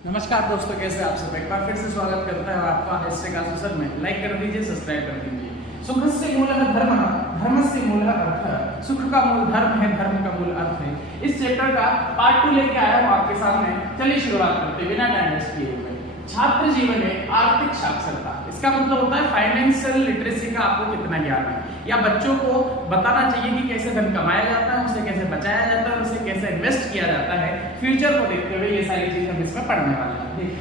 नमस्कार दोस्तों, कैसे आप सब। एक बार फिर से स्वागत करता है आपका #सर में। लाइक कर दीजिए, सब्सक्राइब कर दीजिए। सुखस्य मूलः धर्मः, धर्मस्य मूलः अर्थः। सुख का मूल धर्म है, धर्म का मूल अर्थ है। इस चैप्टर का पार्ट 2 लेके आया हूं आपके सामने। चलिए शुरुआत करते हैं बिना टाइम वेस्ट किए हुए। छात्र जीवन में आर्थिक साक्षरता, इसका मतलब होता है फाइनेंशियल लिटरेसी का आपको कितना ज्ञान है, या बच्चों को बताना चाहिए कि कैसे धन कमाया जाता है, उसे कैसे बचाया जाता है, उसे कैसे इन्वेस्ट किया जाता है। फ्यूचर को देखते हुए ये सारी चीजें हम इसमें पढ़ने वाले हैं। देखिए,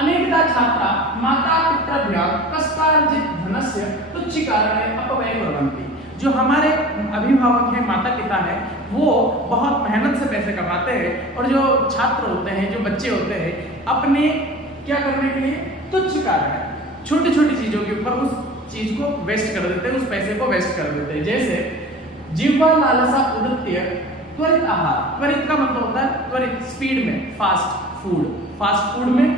अनेकदा छात्रा माता पितृभ्यां कष्टार्जित धनस्य तुच्छ कारणे अपव्यय कुर्वन्ति। जो हमारे अभिभावक हैं, माता पिता हैं, वो बहुत मेहनत से पैसे कमाते हैं, और जो छात्र होते हैं, जो बच्चे होते हैं, अपने क्या करने के लिए तुच्छ कारण छोटी छोटी चीजों के ऊपर उस चीज को वेस्ट कर देते हैं, उस पैसे को वेस्ट कर देते हैं। जैसे जिह्वा लालसा उदत्य त्वरित आहार। त्वरित का मतलब होता है त्वरित, स्पीड में, फास्ट फूड। फास्ट फूड में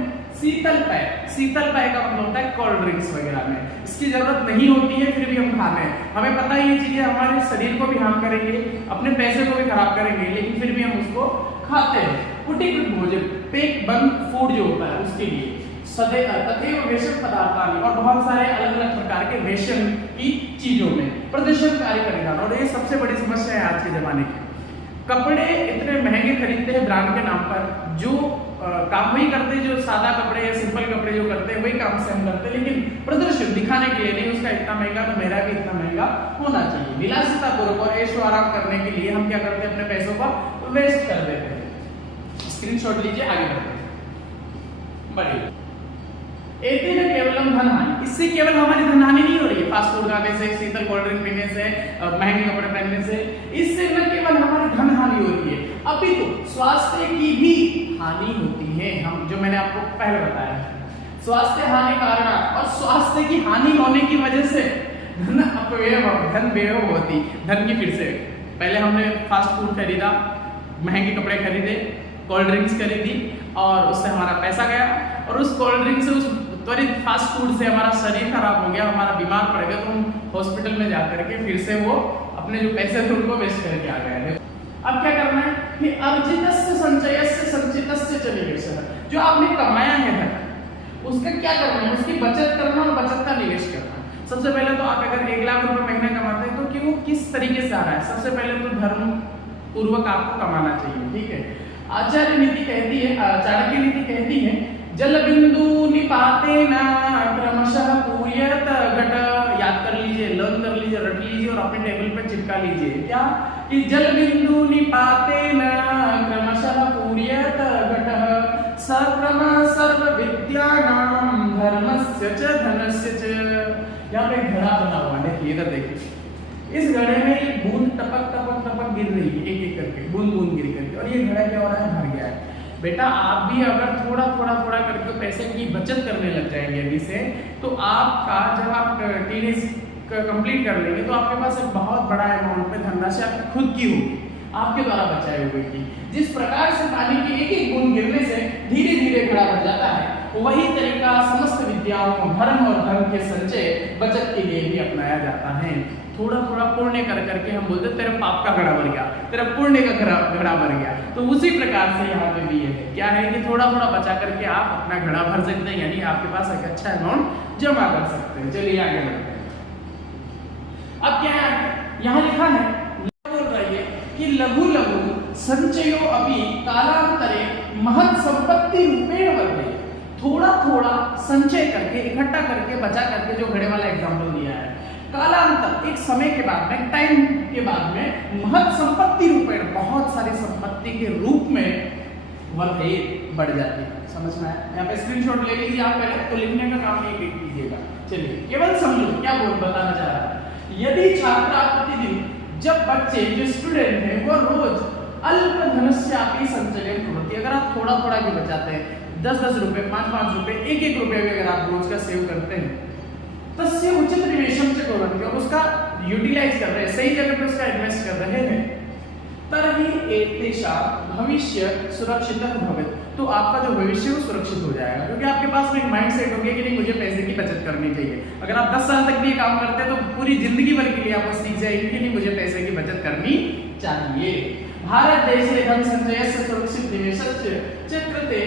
शीतल पेय, शीतल पेय का मतलब होता है कोल्ड ड्रिंक्स वगैरह में। इसकी जरूरत नहीं होती है, फिर भी हम खाते हैं। हमें पता है ये चीजें हमारे शरीर को भी हार्म करेंगे, अपने पैसे को भी खराब करेंगे, लेकिन फिर भी हम उसको खाते हैं। कुटीकृत भोजन, पेट बंद फूड जो होता है उसके लिए। तथैव वेशन पदार्थानि, और बहुत सारे अलग अलग प्रकार के वेशन की चीजों में प्रदर्शनकारी परिधान। और ये सबसे बड़ी समस्या है आज के जमाने की। कपड़े इतने महंगे खरीदते हैं ब्रांड के नाम पर, जो काम वही करते हैं जो सादा कपड़े या सिंपल कपड़े जो करते हैं वही काम से हम करते हैं, लेकिन प्रदर्शन दिखाने के लिए नहीं, उसका इतना महंगा तो मेरा भी इतना महंगा होना चाहिए। विलासिता पूर्वक और ऐशो आराम करने के लिए हम क्या करते हैं, अपने पैसों को वेस्ट कर देते हैं। स्क्रीनशॉट लीजिए, आगे बढ़ते हैं। बढ़िए, एतेन केवलम धनहानि, इससे केवल हमारी धनहानि नहीं हो रही है। फास्ट फूड खाने से, शीतल कोल्ड ड्रिंक पीने से, महंगे कपड़े पहनने से, इससे न केवल हमारी धनहानि हो रही है, अपितु स्वास्थ्य की भी हानि होती है। हम जो मैंने आपको पहले बताया, स्वास्थ्य हानि कारण, और स्वास्थ्य की हानि होने की वजह से धन अपव्यय, धन व्यय होती। धन की फिर से, पहले हमने फास्ट फूड खरीदा, महंगे कपड़े खरीदे, कोल्ड ड्रिंक्स खरीदी, और उससे हमारा पैसा गया, और उस कोल्ड ड्रिंक से, उस त्वरित फास्ट फूड से हमारा शरीर खराब हो गया, हमारा बीमार पड़ गया, तो हम हॉस्पिटल में जाकर के फिर से वो अपने जो पैसे थे उनको वेस्ट करके आ गए। अब क्या करना है कि अर्जितस्य संचयस्य संचितस्य च निवेशः, जो आपने कमाया है धन, उसका क्या करना है, उसकी बचत करना और बचत का निवेश करना। सबसे पहले तो आप अगर 1 लाख रुपए महीने कमाते हैं तो क्यों, किस तरीके से आ रहा है, सबसे पहले तो धर्म पूर्वक आपको कमाना चाहिए। ठीक है, आचार्य नीति कहती है, चाणक्य नीति कहती है, जल बिंदु निपातेन क्रमशः पूर्यत घट। याद कर लीजिए, लर्न कर लीजिए, रट लीजिए और अपने टेबल पर चिपका लीजिए। क्या कि जल बिंदु निपातेन क्रमशः पूर्यत घटः सक्रम सर्व विद्यानां धर्मस्य च धनस्य च। यहाँ पे एक घड़ा बना हुआ है, देखिए इधर देखिए। इस घड़े में एक बूंद टपक टपक टपक गिर रही है, एक एक करके बूंद बूंद गिर करके, और ये घड़ा क्या हो रहा है, भर गया है। बेटा आप भी अगर थोड़ा थोड़ा थोड़ा करके पैसे की बचत करने लग जाएंगे अभी से, तो आपका जब आप टीनेज कंप्लीट कर लेंगे तो आपके पास एक बहुत बड़ा अमाउंट में धनराशि आपकी खुद की होगी, आपके द्वारा बचाए हुए की। जिस प्रकार से पानी की एक एक बूंद गिरने से धीरे धीरे घड़ा भर जाता है, वही तरीका समस्त विद्याओं, धर्म और धर्म के संचय, बचत के लिए भी अपनाया जाता है। थोड़ा थोड़ा पुण्य कर करके हम बोलते तेरा पाप का घड़ा भर गया, तेरा पुण्य का घड़ा भर गया। तो उसी प्रकार से यहाँ पे भी ये है, क्या है कि थोड़ा थोड़ा बचा करके आप अपना घड़ा भर सकते हैं, यानी आपके पास एक अच्छा अमाउंट जमा कर सकते हैं। चलिए आगे बढ़ते हैं। अब क्या है, यहाँ लिखा है, बोल रही है कि लघु लघु संचयो अभी कालांतरे महत् संपत्ति रूपेण वर्धते। थोड़ा थोड़ा संचय करके, इकट्ठा करके, बचा करके, जो घड़े वाला एग्जाम्पल दिया है, कालांतर एक समय के बाद में, टाइम के बाद में, महत् संपत्ति रूपेण, बहुत सारी संपत्ति के रूप में वर्धते, बढ़ जाती है। समझ में आया? यहाँ पे स्क्रीनशॉट ले लीजिए आप, पहले तो लिखने का काम नहीं कीजिएगा। चलिए केवल समझो क्या बोल बताना चाह रहा है। यदि छात्रा प्रतिदिन, जब बच्चे जो स्टूडेंट है वो रोज अल्प धनस्यापि संचयन करती, अगर आप थोड़ा थोड़ा भी बचाते हैं, 10-10 रुपए, 5-5 रुपए, 1-1 रुपए भी अगर आप रोज का सेव करते हैं, तस्य उचित निवेशम से करोगे, और उसका यूटिलाइज कर रहे हैं, सही जगह पे उसका इन्वेस्ट कर रहे हैं, तर्हि एतेषा भविष्य सुरक्षितः भवेत्, तो आपका जो भविष्य है वो सुरक्षित हो जाएगा, क्योंकि आपके पास में एक माइंड सेट हो गया कि नहीं, मुझे पैसे की बचत करनी चाहिए। अगर आप 10 साल तक भी काम करते हैं तो पूरी जिंदगी भर के लिए आप सीख जाएंगे कि नहीं, मुझे पैसे की बचत करनी चाहिए। भारत देश धन संचय सुरक्षित निवेश कृते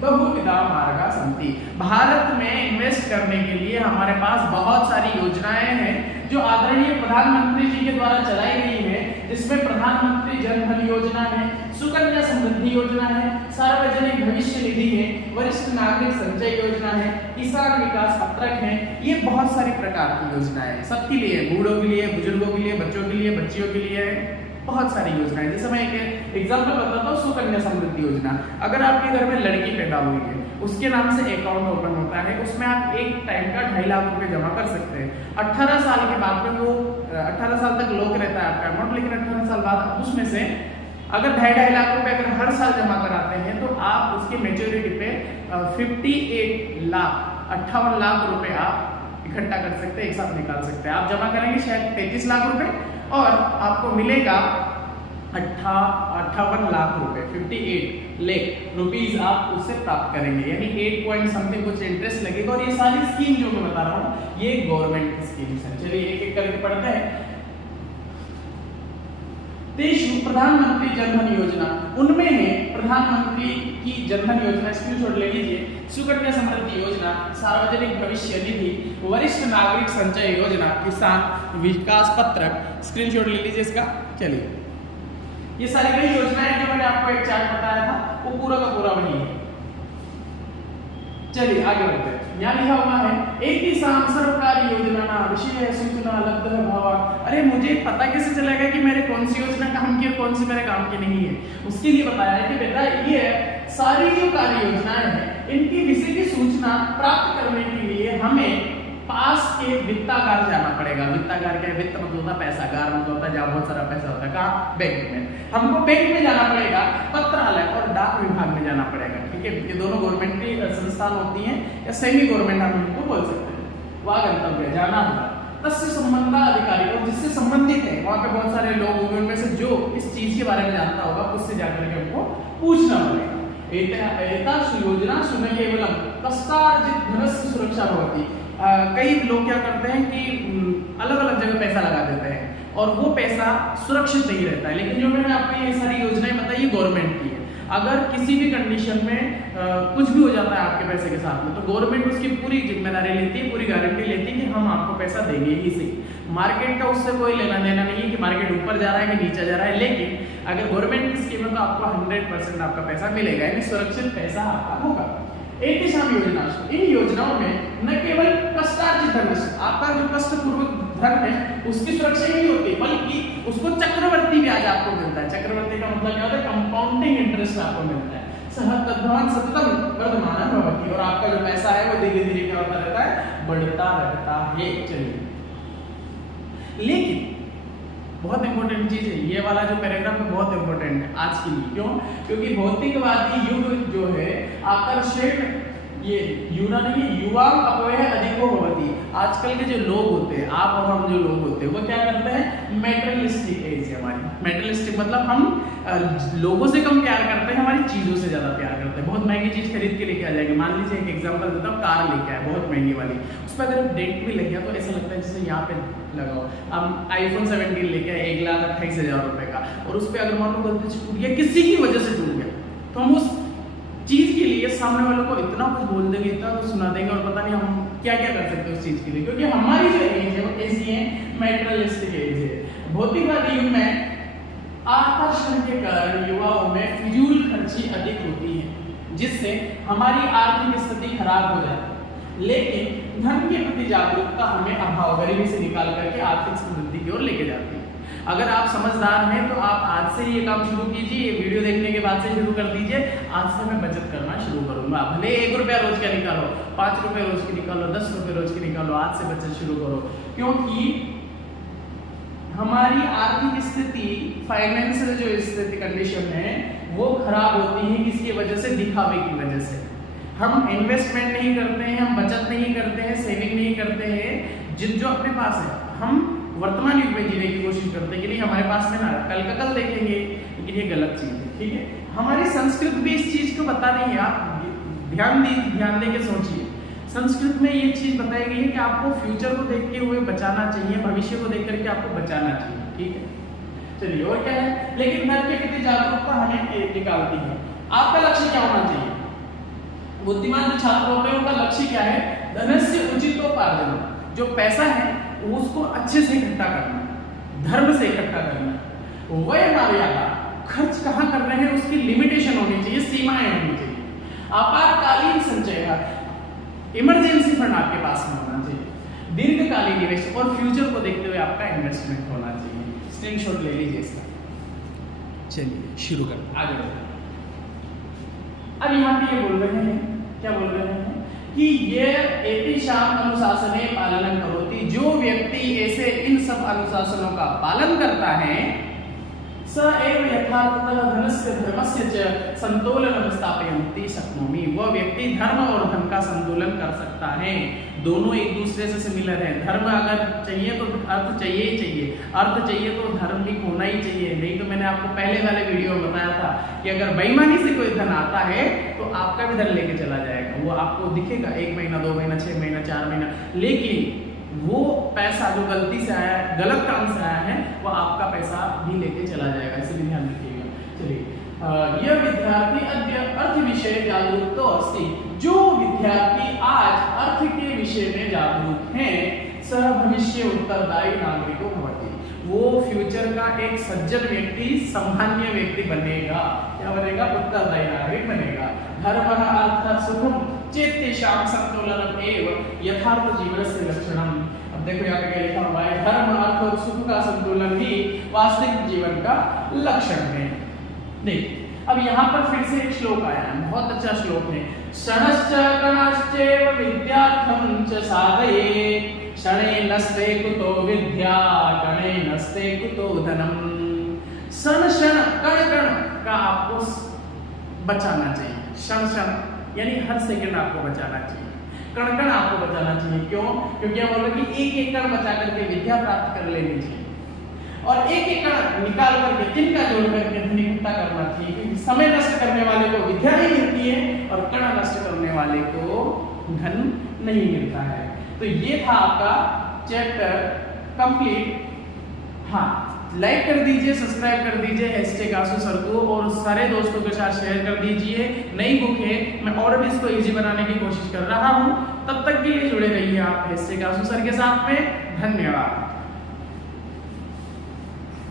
बहुविधा मार्गा सन्ति। भारत में इन्वेस्ट करने के लिए हमारे पास बहुत सारी योजनाएं हैं जो आदरणीय प्रधानमंत्री जी के द्वारा चलाई गई है, जिसमें प्रधानमंत्री जन धन योजना है, सुकन्या समृद्धि योजना है, सार्वजनिक भविष्य निधि है, वरिष्ठ नागरिक संचय योजना है, किसान विकास पत्रक है। ये बहुत सारी प्रकार की योजनाएं हैं, सबके लिए, बूढ़ों के लिए, बुजुर्गों के लिए, बच्चों के लिए, बच्चियों के लिए, बहुत सारी योजनाएं। जैसे मैं एक एग्जांपल बताता हूँ, सुकन्या समृद्धि योजना। अगर आपके घर में लड़की पैदा हुई है, उसके नाम से अकाउंट ओपन होता है, उसमें आप एक टाइम का 2.5 लाख रुपए जमा कर सकते हैं। 18 साल के बाद में वो 18 साल तक लॉक रहता है आपका अमाउंट, लेकिन 18 साल बाद उसमें से अगर 2.5 लाख रुपए अगर हर साल जमा कराते हैं तो आप उसकी मेच्योरिटी पे 58 लाख रुपए आप इकट्ठा कर सकते हैं, एक साथ निकाल सकते हैं। आप जमा करेंगे शायद 33 लाख रुपए और आपको मिलेगा 58 लाख रुपए, 58 लाख रुपीज आप उससे प्राप्त करेंगे, यानी 8 पॉइंट समथिंग कुछ इंटरेस्ट लगेगा। और ये सारी स्कीम जो मैं बता रहा हूँ ये गवर्नमेंट की स्कीम्स है। चलिए एक एक करके पढ़ते हैं। तेषु प्रधानमंत्री जन धन योजना, उनमें है प्रधानमंत्री की जन धन योजना, स्क्रीनशॉट ले लीजिए, सुकन्या समृद्धि योजना, सार्वजनिक भविष्य निधि, वरिष्ठ नागरिक संचय योजना, किसान विकास पत्रक, स्क्रीनशॉट ले लीजिए इसका। चलिए ये सारी कई योजनाएं जो मैंने आपको एक चार्ट बताया था वो पूरा का पूरा वही है। चलिए आगे बढ़ते हैं। यहाँ लिखा हुआ है एक ही सरकारी योजना ना विषय सूचना लब्ध है भावा। अरे मुझे पता कैसे चलेगा कि मेरे कौन सी योजना काम की और कौन सी मेरे काम की नहीं है? उसके लिए बताया है कि बेटा ये सारी जो कार्य योजनाएं हैं इनकी विषय की सूचना प्राप्त करने के लिए हमें पास के वित्तागार जाना पड़ेगा। वित्तागार क्या है? वित्त मतलब होता है पैसा, गार मतलब होता है जहाँ बहुत सारा पैसा होता है। कहाँ? बैंक में। हमको बैंक में जाना पड़ेगा, पत्रालय और डाक विभाग में जाना पड़ेगा। ठीक है, ये दोनों गवर्नमेंट की संस्थान होती हैं या सेमी गवर्नमेंट हम इनको बोल सकते हैं। वहाँ गंतव्य जाना होगा, तस्य संबंधा अधिकारी और जिससे संबंधित है वहाँ पे बहुत सारे लोग होंगे, उनमें से जो इस चीज के बारे में जानता होगा उससे जाकर के हमको पूछना पड़ेगा। एतासु योजना सुन केवलम कष्टार्जित धनस्य सुरक्षा भवति। कई लोग क्या करते हैं कि अलग अलग जगह पैसा लगा देते हैं और वो पैसा सुरक्षित नहीं रहता है। लेकिन जो मैंने आपको ये सारी योजनाएं बताई ये गवर्नमेंट की है। अगर किसी भी कंडीशन में कुछ भी हो जाता है आपके पैसे के साथ में तो गवर्नमेंट उसकी पूरी जिम्मेदारी लेती है, पूरी गारंटी लेती है कि हम आपको पैसा देंगे ही सही। मार्केट का उससे कोई लेना देना नहीं है कि मार्केट ऊपर जा रहा है कि नीचे जा रहा है, लेकिन अगर गवर्नमेंट की स्कीम है तो आपको 100% आपका पैसा मिलेगा, यानी सुरक्षित पैसा आपका होगा। एक ही शाम योजना, इन योजनाओं में न केवल कष्टार्जित धन, आपका जो कष्टपूर्वक धन है उसकी सुरक्षा ही नहीं होती बल्कि उसको चक्रवर्ती ब्याज आपको मिलता है। चक्रवर्ती का मतलब क्या होता है? कंपाउंडिंग इंटरेस्ट आपको मिलता है। सहतद्वान सततम वर्धमानः भवति और आपका जो पैसा है वो धीरे धीरे क्या होता रहता है? बढ़ता रहता है। चलिए, लेकिन बहुत इंपॉर्टेंट चीज है ये वाला जो पैराग्राफ है, बहुत इंपॉर्टेंट है आज के लिए। क्यों? क्योंकि भौतिकवादी युग जो है आकर्षण ये युवा नहीं युवा अपव्यय अधिको भवति। आजकल के जो लोग होते हैं, आप और हम जो लोग होते हैं वो क्या करते हैं? मेटेरियलिस्टिक एज है हमारी। मेटेरियलिस्टिक मतलब हम लोगों से कम प्यार करते हैं, हमारी चीजों से ज्यादा प्यार करते हैं। बहुत महंगी चीज खरीद के लेके आ जाएंगे, मान लीजिए एक एग्जांपल देता हूँ, कार लेके आए बहुत महंगी वाली, उस पर अगर डेंट भी लग गया तो ऐसा लगता है जैसे यहाँ पे लगाओ। हम आईफोन 17 लेके आए 1,28,000 रुपए का और उस पर अगर मान लो गलती से टूट गया, किसी की वजह से टूट गया, तो हम उस चीज के लिए सामने वालों को इतना कुछ बोल देंगे, इतना कुछ सुना देंगे और पता नहीं हम क्या क्या कर सकते हैं उस चीज के लिए, क्योंकि हमारी जो एज है वो ऐसी है, मेटेरियलिस्टिक एज है। भौतिकवादी युग में आकर्षण के कारण युवाओं में फिजूल खर्ची अधिक होती है जिससे हमारी आर्थिक स्थिति खराब हो जाती है। लेकिन धन के प्रति जागरूकता हमें अभाव, गरीबी से निकाल करके आर्थिक समृद्धि की ओर लेके जाती है। अगर आप समझदार हैं तो आप आज से ये काम शुरू कीजिए, ये वीडियो देखने के बाद से शुरू कर दीजिए। आज से मैं बचत करना शुरू करूंगा, भले 1 रुपया रोज का निकालो, 5 रुपए रोज की निकालो, 10 रुपए रोज की निकालो, आज से बचत शुरू करो। क्योंकि हमारी आर्थिक स्थिति, फाइनेंशियल जो स्थिति कंडीशन है वो खराब होती है किसकी वजह से? दिखावे की वजह से। हम इन्वेस्टमेंट नहीं करते हैं, हम बचत नहीं करते हैं, सेविंग नहीं करते हैं, जो अपने पास है हम वर्तमान युग में जीने की कोशिश करते हैं कि नहीं हमारे पास में ना कल का कल देखेंगे, लेकिन ये गलत चीज है। ठीक है, हमारी संस्कृत भी इस चीज को बता रही है। आप ध्यान दे के सोचिए, संस्कृत में ये चीज बताई गई है कि आपको फ्यूचर को देखते हुए बचाना चाहिए, भविष्य को देख करके आपको बचाना चाहिए। ठीक है, चलिए और क्या है? लेकिन धन के प्रति जागरूकता हमें निकालती है। आपका लक्ष्य क्या होना चाहिए? बुद्धिमान जो छात्र होते हैं उनका लक्ष्य क्या है? धनस्य उचितोपार्जन, जो पैसा है उसको अच्छे से इकट्ठा करना, धर्म से इकट्ठा करना। वह मर्यादा, खर्च कहाँ कर रहे हैं उसकी लिमिटेशन होनी चाहिए, सीमाएं होनी चाहिए। आपातकालीन संचय, इमरजेंसी फंड आपके पास में होना चाहिए। दीर्घकालीन निवेश और फ्यूचर को देखते हुए आपका इन्वेस्टमेंट होना चाहिए। स्क्रीनशॉट ले लीजिए इसका। चलिए शुरू करते, आगे बढ़ते। अब यहाँ पे ये बोल रहे हैं, क्या बोल रहे हैं कि ये एतेषाम् अनुशासने पालनं करोति, जो व्यक्ति ऐसे इन सब अनुशासनों का पालन करता है, स एव यथार्थतः धनस्य धर्मस्य च संतुलनं स्थापयन्ति शक्नोमि, वह व्यक्ति धर्म और धन का संतुलन कर सकता है। दोनों एक दूसरे से सिमिलर है। धर्म अगर चाहिए तो अर्थ चाहिए ही चाहिए, अर्थ चाहिए तो धर्म भी होना ही चाहिए। नहीं तो मैंने आपको पहले वाले वीडियो में बताया था कि अगर बेईमानी से कोई धन आता है तो आपका भी धन लेके चला जाएगा। वो आपको दिखेगा 1 महीना, 2 महीना, 6 महीना, 4 महीना, लेकिन वो पैसा जो गलती से आया है, गलत काम से आया है, वो आपका पैसा भी लेके चला जाएगा। इसे भी ध्यान रखिएगा। चलिए, यह विद्यार्थी अद्य अर्थ विषय जागरूक तो अस्ति, जो विद्यार्थी आज अर्थ के विषय में जागरूक हैं, सह भविष्य उत्तरदायी नागरिको भवति, वो फ्यूचर का एक सज्जन व्यक्ति, सम्मान्य व्यक्ति बनेगा। क्या बनेगा? उत्तरदायी नागरिक बनेगा। धर्मः अर्थः सुखम् चेत्तेषां संतुलनम् एव यथार्थ जीवनस्य लक्षणम्। अब देखो यहाँ पे क्या लिखा हुआ है, धर्म, अर्थ और सुख का संतुलन ही वास्तविक जीवन का लक्षण है। देखिए, अब यहाँ पर फिर से एक श्लोक आया है, बहुत अच्छा श्लोक है। क्षणश्च कणश्चैव विद्यार्थं च साधयेत्, क्षणे नस्ते कुतो विद्या, कणे नस्ते कुतो धनम्। क्षण क्षण, कण कण का आपको बचाना चाहिए। क्षण क्षण यानी हर सेकंड आपको बचाना चाहिए, कण कण आपको बचाना चाहिए। क्यों? क्योंकि हम बोल रहे कि एक एक कण बचा करके विद्या प्राप्त कर लेनी चाहिए, और एक एक कण निकाल करके, तिनका जोड़ करके धन इकट्ठा करना चाहिए। क्योंकि समय नष्ट करने वाले को विद्या ही मिलती है और कण नष्ट करने वाले को धन नहीं मिलता है। तो ये था आपका चैप्टर कंप्लीट। हाँ, लाइक कर दीजिए, सब्सक्राइब कर दीजिए हैशटैग आशु सर को, और सारे दोस्तों के साथ शेयर कर दीजिए। नई बुक है, मैं और भी इसको इजी बनाने की कोशिश कर रहा हूँ। तब तक के लिए जुड़े रहिए आप हैशटैग आशु सर के साथ में। धन्यवाद।